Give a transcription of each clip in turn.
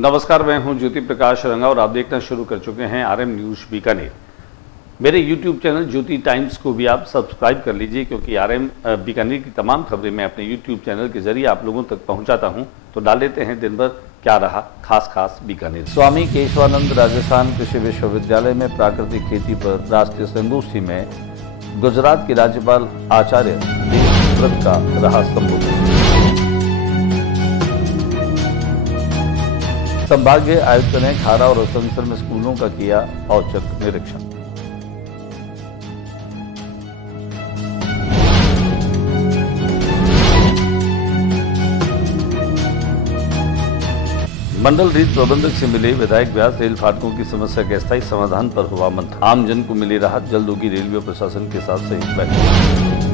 नमस्कार, मैं हूं ज्योति प्रकाश रंगा और आप देखना शुरू कर चुके हैं आरएम न्यूज बीकानेर। मेरे YouTube चैनल ज्योति टाइम्स को भी आप सब्सक्राइब कर लीजिए, क्योंकि आरएम बीकानेर की तमाम खबरें मैं अपने YouTube चैनल के जरिए आप लोगों तक पहुंचाता हूं। तो डाल लेते हैं दिन भर क्या रहा खास बीकानेर। स्वामी केशवानंद राजस्थान कृषि विश्वविद्यालय में प्राकृतिक खेती पर राष्ट्रीय संगोष्ठी में गुजरात के राज्यपाल आचार्य देवव्रत का रहा संबोधन। संभागीय आयुक्त ने खारा और असनसर में स्कूलों का किया औचक निरीक्षण। मंडल रेल प्रबंधक से मिले विधायक व्यास। रेल फाटकों की समस्या के स्थायी समाधान पर हुआ मंथन। आमजन को मिली राहत, जल्द होगी रेलवे प्रशासन के साथ संयुक्त बैठक।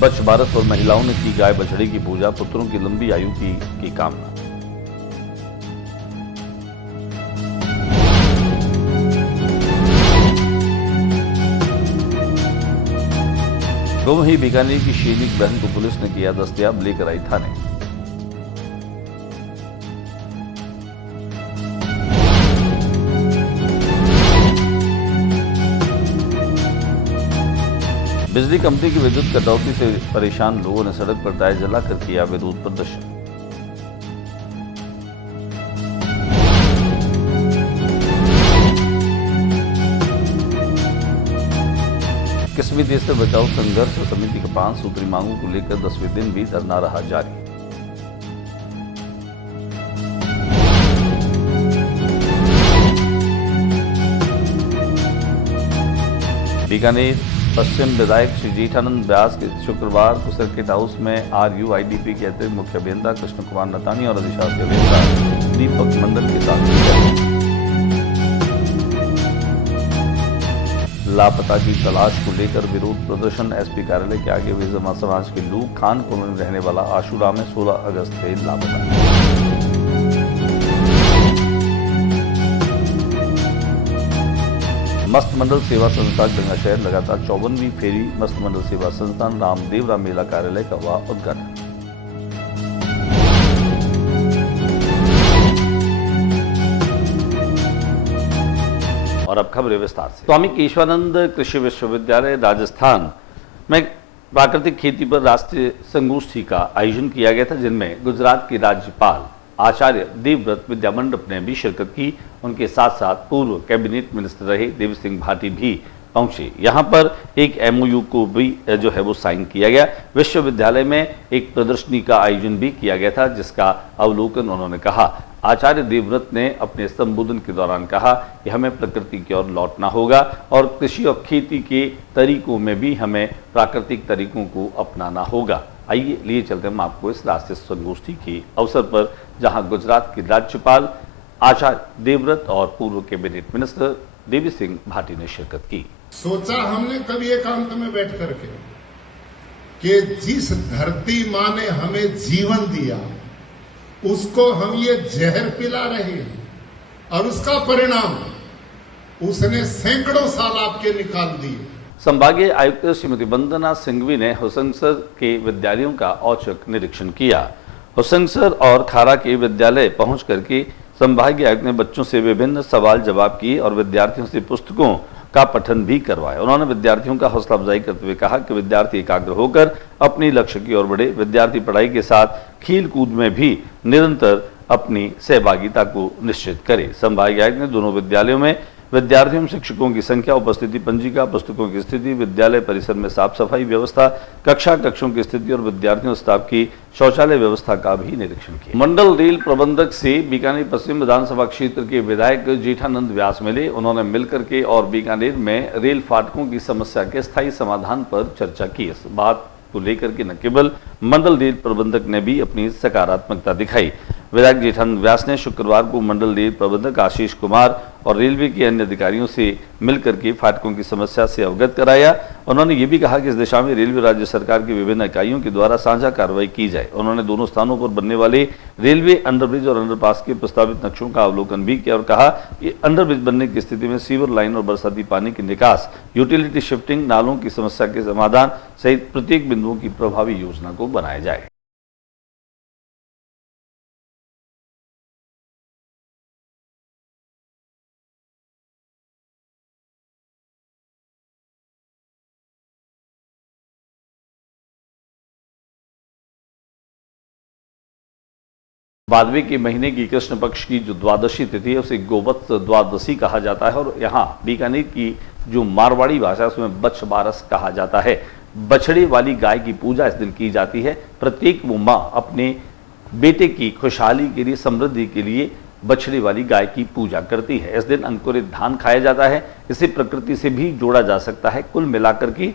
स्वच्छ भारत और महिलाओं ने की गाय बछड़े की पूजा, पुत्रों की लंबी आयु की कामना। गुम बीकानेर की शैनिक बहन को पुलिस ने किया दस्तयाब, लेकर आई थाने। बिजली कंपनी की विद्युत कटौती से परेशान लोगों ने सड़क पर टायर जलाकर किया विरोध प्रदर्शन। किस्मी देश से बचाओ संघर्ष समिति की 5 सूत्री मांगों को लेकर 10वें दिन भी धरना रहा जारी। बीकानेर पश्चिम विधायक श्री जेठानंद व्यास के शुक्रवार को सर्किट हाउस में RUIDP के अतिरिक्त मुख्य अभियंता कृष्ण कुमार नतानी और अधिशासी अभियंता दीपक मंडल के साथ लापता की तलाश को लेकर विरोध प्रदर्शन। SP कार्यालय के आगे हुए जमा समाज के लोग खान कॉलोनी में रहने वाला आशुरा में 16 अगस्त से लापता। मस्त मंडल सेवा संस्थान गंगाशहर लगातार 54वीं फेरी मस्त मंडल सेवा संस्थान रामदेवरा मेला कार्यालय का हुआ उद्घाटन। और अब खबरें विस्तार से। स्वामी केशवानंद कृषि विश्वविद्यालय राजस्थान में प्राकृतिक खेती पर राष्ट्रीय संगोष्ठी का आयोजन किया गया था, जिनमें गुजरात के राज्यपाल आचार्य देवव्रत विद्यामंडप ने भी शिरकत की। उनके साथ साथ पूर्व कैबिनेट मिनिस्टर रहे देवी सिंह भाटी भी पहुंचे। यहां पर एक MOU को भी जो है वो साइन किया गया। विश्वविद्यालय में एक प्रदर्शनी का आयोजन भी किया गया था, जिसका अवलोकन उन्होंने कहा। आचार्य देवव्रत ने अपने संबोधन के दौरान कहा कि हमें प्रकृति की ओर लौटना होगा और कृषि और खेती के तरीकों में भी हमें प्राकृतिक तरीकों को अपनाना होगा। आइए लिए चलते हम आपको इस राष्ट्रीय संगोष्ठी के अवसर पर, जहां गुजरात के राज्यपाल आचार्य देवव्रत और पूर्व कैबिनेट मिनिस्टर देवी सिंह भाटी ने शिरकत की। सोचा हमने कभी एकांत में बैठ करके कि जिस धरती माँ ने हमें जीवन दिया उसको हम ये जहर पिला रहे हैं और उसका परिणाम उसने सैकड़ों साल आपके निकाल दिए। संभागीय आयुक्त श्रीमती वंदना सिंघवी ने हुसैनसर के विद्यालयों का औचक निरीक्षण किया। हुसैनसर और खारा के विद्यालय पहुंच करके संभागीय आयुक्त ने बच्चों से विभिन्न सवाल जवाब किए और विद्यार्थियों से पुस्तकों का पठन भी करवाया। उन्होंने विद्यार्थियों का हौसला अफजाई करते हुए कहा कि विद्यार्थी एकाग्र होकर अपने लक्ष्य की ओर बढ़े। विद्यार्थी पढ़ाई के साथ खेल कूद में भी निरंतर अपनी सहभागिता को निश्चित करे। संभागीय आयुक्त ने दोनों विद्यालयों में विद्यार्थियों, शिक्षकों की संख्या, उपस्थिति पंजिका, पुस्तकों की स्थिति, विद्यालय परिसर में साफ सफाई व्यवस्था, कक्षों की स्थिति और विद्यार्थियों स्टाफ की शौचालय व्यवस्था का भी निरीक्षण किया। मंडल रेल प्रबंधक से बीकानेर पश्चिम विधानसभा क्षेत्र के विधायक जेठानंद व्यास मिले। उन्होंने मिलकर के और बीकानेर में रेल फाटकों की समस्या के स्थायी समाधान पर चर्चा की। इस बात को लेकर के न केवल मंडल रेल प्रबंधक ने भी अपनी सकारात्मकता दिखाई, विधायक जेठानंद व्यास ने शुक्रवार को मंडल रेल प्रबंधक आशीष कुमार और रेलवे के अन्य अधिकारियों से मिलकर के फाटकों की समस्या से अवगत कराया। उन्होंने ये भी कहा कि इस दिशा में रेलवे राज्य सरकार की विभिन्न इकाइयों के द्वारा साझा कार्रवाई की जाए। उन्होंने दोनों स्थानों पर बनने वाले रेलवे अंडरब्रिज और अंडरपास के प्रस्तावित नक्शों का अवलोकन भी किया और कहा कि अंडरब्रिज बनने की स्थिति में सीवर लाइन और बरसाती पानी की निकास, यूटिलिटी शिफ्टिंग, नालों की समस्या के समाधान सहित प्रत्येक बिंदुओं की प्रभावी योजना को बनाया जाए। भादवे के महीने की कृष्ण पक्ष की जो द्वादशी तिथि है उसे गोवत्स द्वादशी कहा जाता है और यहाँ बीकानेर की जो मारवाड़ी भाषा है उसमें बच्छ बारस कहा जाता है। बछड़े वाली गाय की पूजा इस दिन की जाती है। प्रत्येक वो माँ अपने बेटे की खुशहाली के लिए, समृद्धि के लिए बछड़े वाली गाय की पूजा करती है। इस दिन अंकुरित धान खाया जाता है। इसे प्रकृति से भी जोड़ा जा सकता है। कुल मिलाकर के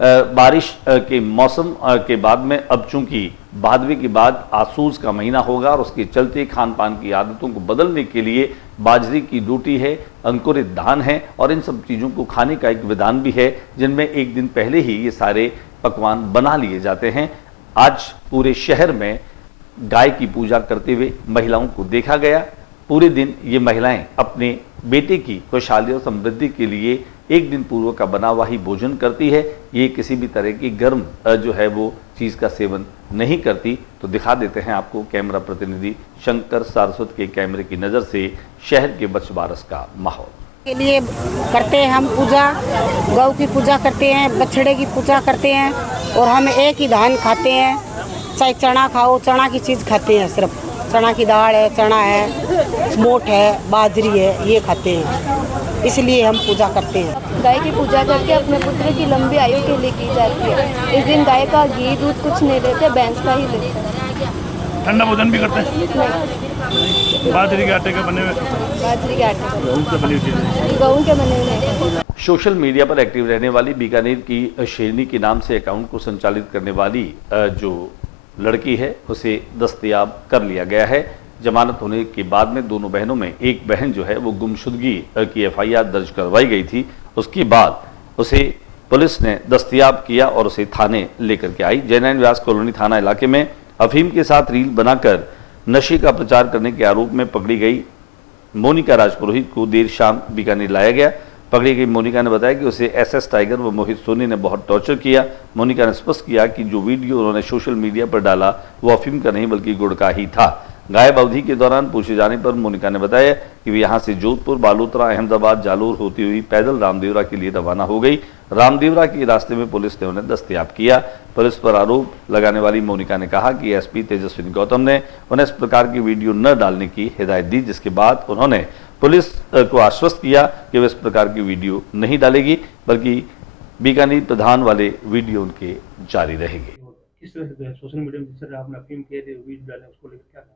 बारिश के मौसम के बाद में अब चूंकि भादवे के बाद आसूस का महीना होगा और उसके चलते खान पान की आदतों को बदलने के लिए बाजरे की रोटी है, अंकुरित धान है और इन सब चीज़ों को खाने का एक विधान भी है, जिनमें एक दिन पहले ही ये सारे पकवान बना लिए जाते हैं। आज पूरे शहर में गाय की पूजा करते हुए महिलाओं को देखा गया। पूरे दिन ये महिलाएं अपने बेटे की खुशहाली और समृद्धि के लिए एक दिन पूर्व का बना हुआ ही भोजन करती है। ये किसी भी तरह की गर्म जो है वो चीज़ का सेवन नहीं करती। तो दिखा देते हैं आपको कैमरा प्रतिनिधि शंकर सारस्वत के कैमरे की नज़र से शहर के बच्छ बारस का माहौल के लिए करते हैं हम पूजा। गौ की पूजा करते हैं, बछड़े की पूजा करते हैं और हम एक ही धान खाते हैं। चाहे चना खाओ, चना की चीज़ खाते हैं, सिर्फ चना की दाल है, चना है, मोट है, बाजरी है, ये खाते हैं, इसलिए हम पूजा करते हैं। गाय की पूजा करके अपने पुत्र की लंबी आयु के लिए की जाती है। इस दिन गाय का घी दूध कुछ नहीं लेते, भैंस का ही लेते हैं। ठंडा भोजन भी करते हैं? बाजरे के आटे के बने हुए, बाजरे के आटे का, गेहूं के बने हुए, गेहूं के बने हुए। सोशल मीडिया पर एक्टिव रहने वाली बीकानेर की शेरनी के नाम से अकाउंट को संचालित करने वाली जो लड़की है उसे दस्तयाब कर लिया गया है। जमानत होने के बाद में दोनों बहनों में एक बहन जो है वो गुमशुदगी की एफआईआर दर्ज करवाई गई थी। उसके बाद उसे पुलिस ने दस्तयाब किया और उसे थाने लेकर के आई। जयनारायण व्यास कॉलोनी थाना इलाके में अफीम के साथ रील बनाकर नशे का प्रचार करने के आरोप में पकड़ी गई मोनिका राजपुरोहित को देर शाम बीकानेर लाया गया। पकड़ी गई मोनिका ने बताया कि उसे एसएस टाइगर व मोहित सोनी ने बहुत टॉर्चर किया। मोनिका ने स्पष्ट किया कि जो वीडियो उन्होंने सोशल मीडिया पर डाला वो अफीम का नहीं बल्कि गुड़ का ही था। गायब अवधि के दौरान पूछे जाने पर मोनिका ने बताया कि वे यहाँ से जोधपुर, बालोतरा, अहमदाबाद, जालोर होती हुई पैदल रामदेवरा के लिए रवाना हो गई। रामदेवरा के रास्ते में पुलिस ने उन्हें दस्तयाब किया। पुलिस पर आरोप लगाने वाली मोनिका ने कहा कि एसपी तेजस्विनी गौतम ने उन्हें इस प्रकार की वीडियो न डालने की हिदायत दी, जिसके बाद उन्होंने पुलिस को आश्वस्त किया कि वे इस प्रकार की वीडियो नहीं डालेगी बल्कि बीकानेर प्रधान वाले वीडियो उनके जारी रहेंगे। किस तरह से सोशल मीडिया में जिस तरह आपने अफीम के वीडियो डाले उसको लेकर क्या कहा?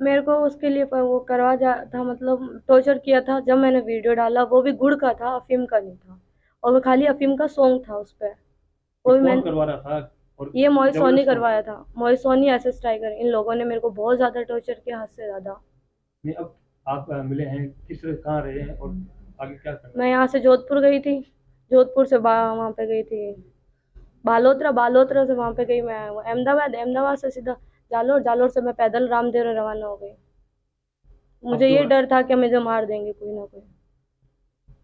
मेरे को उसके लिए वो करवा जा था, मतलब टॉर्चर किया था। जब मैंने वीडियो डाला वो भी गुड़ का था, अफीम का नहीं था और वो खाली अफीम का सॉन्ग था उस पर। वो भी मैंने करवा रहा था और ये मोहित सोनी करवाया था। मोहित सोनी, एसएस टाइगर, इन लोगों ने मेरे को बहुत ज़्यादा टॉर्चर किया, हद से ज़्यादा। अब आप मिले हैं, किस तरह कहाँ रहे हैं और आगे क्या करना? मैं यहाँ से जोधपुर गई थी, जोधपुर से वहाँ पे गई थी बालोतरा से वहाँ पे गई मैं अहमदाबाद से सीधा जालोर से मैं पैदल रामदेवरा रवाना हो गई। मुझे ये डर था कि मुझे मार देंगे कोई ना कोई।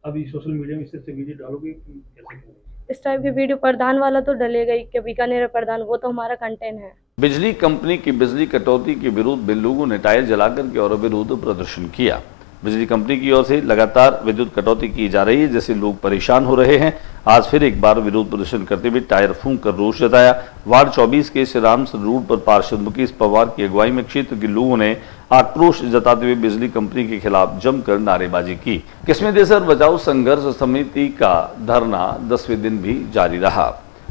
अभी सोशल मीडिया में इस तरह से वीडियो डालोगे कैसे? इस टाइप की वीडियो प्रधान वाला तो डलेगा ही कि बीकानेर प्रधान, वो तो हमारा कंटेंट है। बिजली कंपनी की बिजली कटौती के विरोध में लोगों ने टायर जलाकर के और विरोध प्रदर्शन किया। बिजली कंपनी की ओर से लगातार विद्युत कटौती की जा रही है, जिससे लोग परेशान हो रहे हैं। आज फिर एक बार विरोध प्रदर्शन करते हुए टायर फूंक कर रोष जताया। वार्ड 24 के श्री राम रोड पर पार्षद मुकेश पवार की अगुवाई में क्षेत्र के लोगों ने आक्रोश जताते हुए बिजली कंपनी के खिलाफ जमकर नारेबाजी की। किस्में देसर बचाओ संघर्ष समिति का धरना 10वें दिन भी जारी रहा।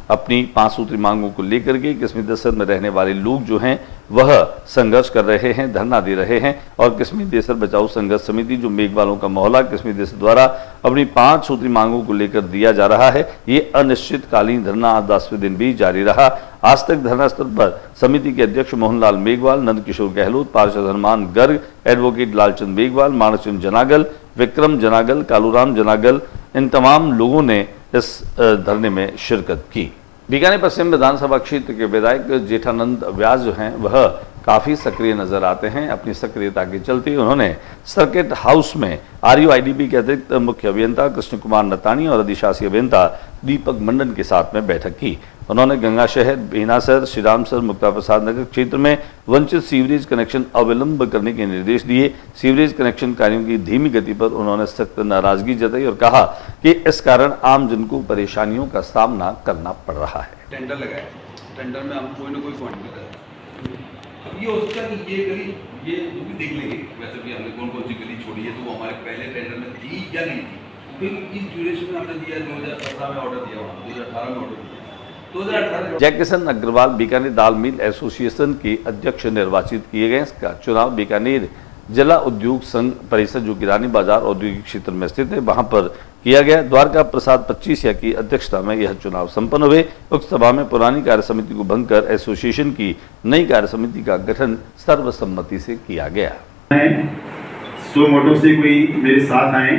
अपनी 5 सूत्री मांगों को लेकर के किस्मी देसर में रहने वाले लोग जो हैं वह संघर्ष कर रहे हैं, धरना दे रहे हैं। और किस्मी देसर बचाओ संघर्ष समिति जो मेघवालों का मोहल्ला किस्मी देसर द्वारा अपनी 5 सूत्री मांगों को लेकर दिया जा रहा है, ये अनिश्चितकालीन धरना आज 10वें दिन भी जारी रहा। आज तक धरना स्थल पर समिति के अध्यक्ष मोहनलाल मेघवाल, नंद किशोर गहलोत, पार्षद हनुमान गर्ग, एडवोकेट लालचंद मेघवाल, मानसचंद जनागल, विक्रम जनागल, कालूराम जनागल, इन तमाम लोगों ने इस धरने में शिरकत की। बीकानेर पश्चिम विधानसभा क्षेत्र के विधायक जेठानंद व्यास जो हैं वह काफी सक्रिय नजर आते हैं। अपनी सक्रियता के चलते उन्होंने सर्किट हाउस में RUIDB के अतिरिक्त मुख्य अभियंता कृष्ण कुमार नतानी और अधिशासी अभियंता दीपक मंडन के साथ में बैठक की। उन्होंने गंगा शहर, बीनासर, श्रीरामसर, मुक्ता प्रसाद नगर क्षेत्र में वंचित सीवरेज कनेक्शन अविलंब करने के निर्देश दिए। सीवरेज कनेक्शन कार्यों की धीमी गति पर उन्होंने सख्त नाराजगी जताई और कहा कि इस कारण आम जन को परेशानियों का सामना करना पड़ रहा है। टेंडर लगाए, टेंडर में हम कोई ना कोई पॉइंट कर रहे हैं। अब ये हो सकता है कि ये गली ये भी देख लेंगे, वैसे भी हमने कौन कौन सी गली छोड़ी है, तो वो हमारे पहले टेंडर में थी या नहीं थी। फिर इस ड्यूरेशन में हमने दिया 2017 में ऑर्डर दिया, 2018 में ऑर्डर दिया। जयकिशन अग्रवाल बीकानेर दाल मिल एसोसिएशन के अध्यक्ष निर्वाचित किए गए। इसका चुनाव बीकानेर जिला उद्योग संघ परिषद जो कि रानी बाजार औद्योगिक क्षेत्र में स्थित है वहां पर किया गया। द्वारका प्रसाद 25 की अध्यक्षता में यह चुनाव संपन्न हुए। उक्त सभा में पुरानी कार्य समिति को भंग कर एसोसिएशन की नई कार्य समिति का गठन सर्वसम्मति से किया गया। सो मोटो से कोई मेरे साथ आए।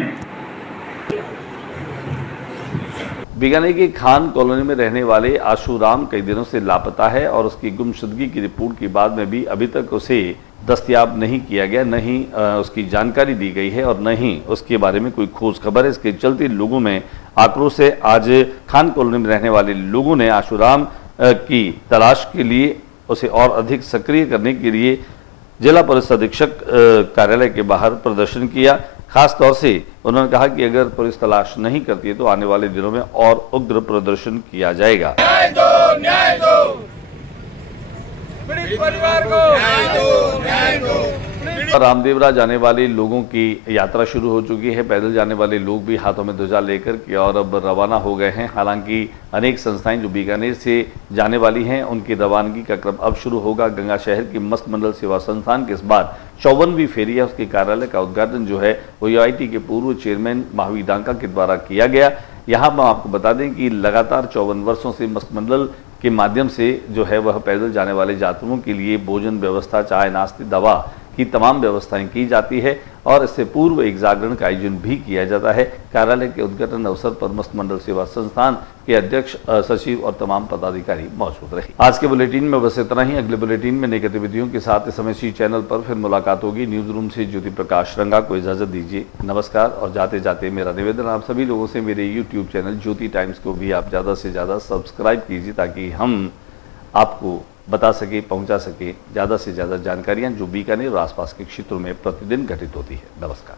बीकानेर की खान कॉलोनी में रहने वाले आशूराम कई दिनों से लापता है और उसकी गुमशुदगी की रिपोर्ट के बाद में भी अभी तक उसे दस्तयाब नहीं किया गया, न ही उसकी जानकारी दी गई है और न ही उसके बारे में कोई खोज खबर है। इसके चलते लोगों में आक्रोश है। आज खान कॉलोनी में रहने वाले लोगों ने आशूराम की तलाश के लिए, उसे और अधिक सक्रिय करने के लिए जिला पुलिस अधीक्षक कार्यालय के बाहर प्रदर्शन किया। खास तौर से उन्होंने कहा कि अगर पुलिस तलाश नहीं करती है तो आने वाले दिनों में और उग्र प्रदर्शन किया जाएगा। न्याय दो, न्याय दो, पीड़ित परिवार को न्याय दो, न्याय दो। रामदेवरा जाने वाले लोगों की यात्रा शुरू हो चुकी है। पैदल जाने वाले लोग भी हाथों में ध्वजा लेकर के और अब रवाना हो गए हैं। हालांकि अनेक संस्थाएं जो बीकानेर से जाने वाली हैं उनकी रवानगी का क्रम अब शुरू होगा। गंगा शहर की मस्त मंडल सेवा संस्थान के इस बार 54वीं फेरी है, उसके कार्यालय का उद्घाटन जो है वो UIT के पूर्व चेयरमैन महावीर डांका के द्वारा किया गया। यहाँ हम आपको बता दें कि लगातार 54 वर्षों से मस्त मंडल के माध्यम से जो है वह पैदल जाने वाले यात्रियों के लिए भोजन व्यवस्था, चाय, नाश्ते, दवा की तमाम व्यवस्थाएं की जाती है और इससे पूर्व एक जागरण का आयोजन भी किया जाता है। कार्यालय के उद्घाटन अवसर पर मस्त मंडल सेवा संस्थान के अध्यक्ष, सचिव और तमाम पदाधिकारी मौजूद रहे। आज के बुलेटिन में बस इतना ही। अगले बुलेटिन में नई गतिविधियों के साथ इस समय इसी चैनल पर फिर मुलाकात होगी। न्यूज रूम से ज्योति प्रकाश रंगा को इजाजत दीजिए। नमस्कार। और जाते जाते मेरा निवेदन आप सभी लोगों से, मेरे YouTube चैनल ज्योति टाइम्स को भी आप ज़्यादा से ज़्यादा सब्सक्राइब कीजिए ताकि हम आपको बता सके, पहुंचा सके ज़्यादा से ज़्यादा जानकारियां जो बीकानेर और आसपास के क्षेत्रों में प्रतिदिन घटित होती है। नमस्कार।